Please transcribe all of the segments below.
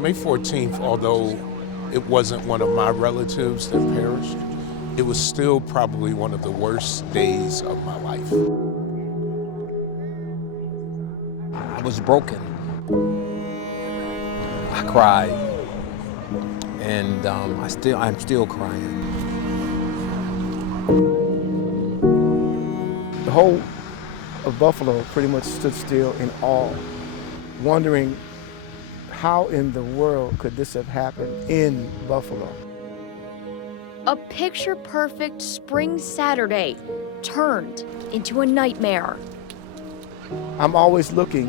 May 14th, although it wasn't one of my relatives that perished, it was still probably one of the worst days of my life. I was broken. I cried, and I'm still crying. The whole of Buffalo pretty much stood still in awe, wondering how in the world could this have happened in Buffalo? A picture-perfect spring Saturday turned into a nightmare. I'm always looking,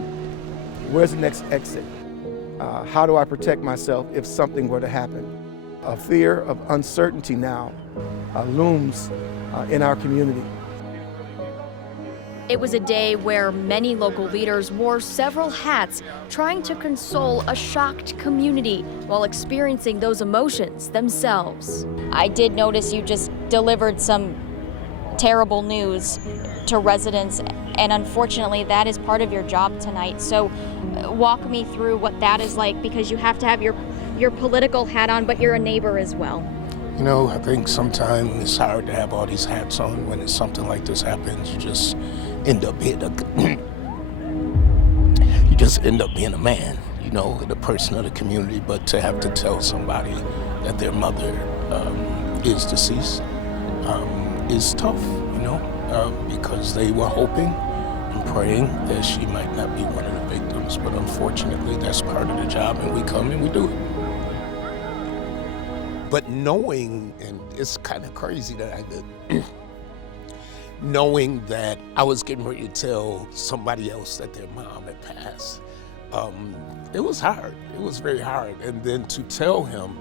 where's the next exit? How do I protect myself if something were to happen? A fear of uncertainty now looms in our community. It was a day where many local leaders wore several hats, trying to console a shocked community while experiencing those emotions themselves. I did notice you just delivered some terrible news to residents, and unfortunately that is part of your job tonight. So walk me through what that is like, because you have to have your political hat on, but you're a neighbor as well. You know, I think sometimes it's hard to have all these hats on when it's something like this happens. You just end up being a man, you know, the person of the community. But to have to tell somebody that their mother is deceased is tough, you know, because they were hoping and praying that she might not be one of the victims. But unfortunately, that's part of the job, and we come and we do it. But knowing, and it's kind of crazy that I did, knowing that I was getting ready to tell somebody else that their mom had passed, it was hard. It was very hard. And then to tell him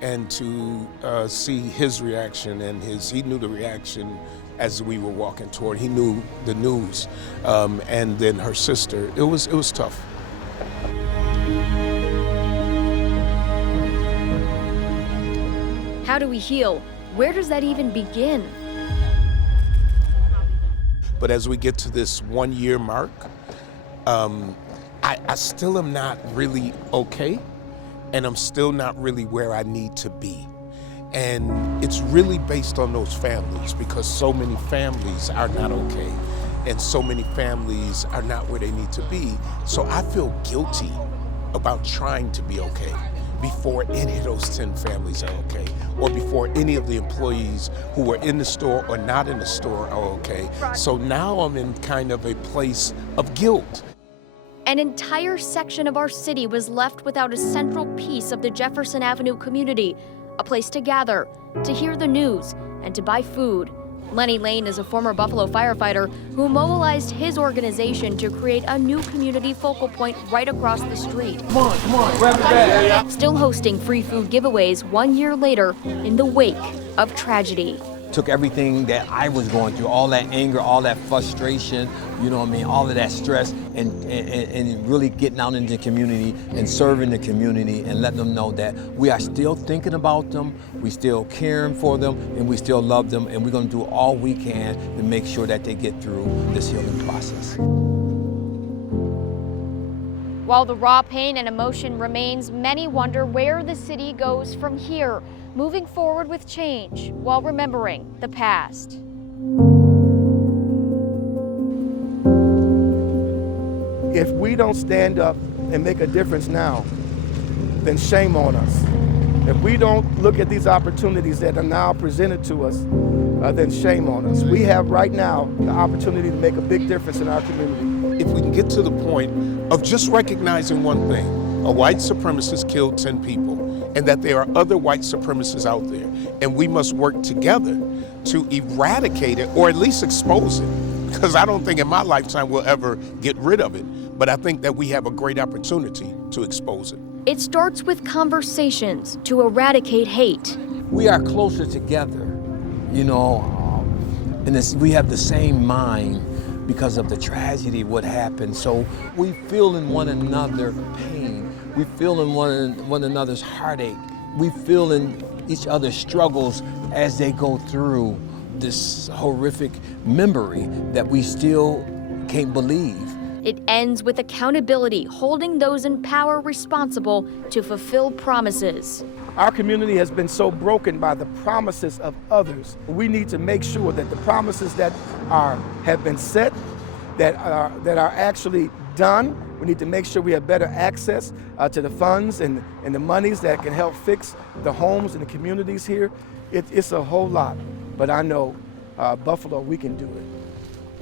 and to see his reaction, and he knew the reaction as we were walking toward, he knew the news, and then her sister, it was tough. How do we heal? Where does that even begin? But as we get to this 1 year mark, I still am not really okay, and I'm still not really where I need to be. And it's really based on those families, because so many families are not okay, and so many families are not where they need to be. So I feel guilty about trying to be okay before any of those 10 families are okay, or before any of the employees who were in the store or not in the store are okay. So now I'm in kind of a place of guilt. An entire section of our city was left without a central piece of the Jefferson Avenue community, a place to gather, to hear the news, and to buy food. Lenny Lane is a former Buffalo firefighter who mobilized his organization to create a new community focal point right across the street. Come on, grab the bag. Still hosting free food giveaways 1 year later in the wake of tragedy. Took everything that I was going through, all that anger, all that frustration, you know what I mean, all of that stress, and really getting out into the community and serving the community and letting them know that we are still thinking about them, we still caring for them, and we still love them, and we're gonna do all we can to make sure that they get through this healing process. While the raw pain and emotion remains, many wonder where the city goes from here, moving forward with change while remembering the past. If we don't stand up and make a difference now, then shame on us. If we don't look at these opportunities that are now presented to us, then shame on us. We have right now the opportunity to make a big difference in our community. If we can get to the point of just recognizing one thing, a white supremacist killed 10 people, and that there are other white supremacists out there, and we must work together to eradicate it, or at least expose it, because I don't think in my lifetime we'll ever get rid of it, but I think that we have a great opportunity to expose it. It starts with conversations to eradicate hate. We are closer together, you know, and we have the same mind because of the tragedy, what happened. So we feel in one another pain. We feel in one another's heartache. We feel in each other's struggles as they go through this horrific memory that we still can't believe. It ends with accountability, holding those in power responsible to fulfill promises. Our community has been so broken by the promises of others. We need to make sure that the promises that have been set, that are actually done. We need to make sure we have better access to the funds and the monies that can help fix the homes and the communities here. It's a whole lot, but I know Buffalo, we can do it.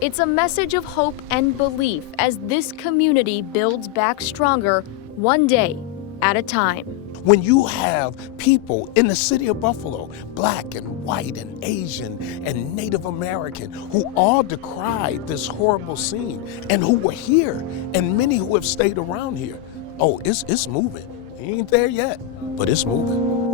It's a message of hope and belief as this community builds back stronger, one day at a time. When you have people in the city of Buffalo, black and white and Asian and Native American, who all decried this horrible scene and who were here, and many who have stayed around here, oh, it's moving. It ain't there yet, but it's moving.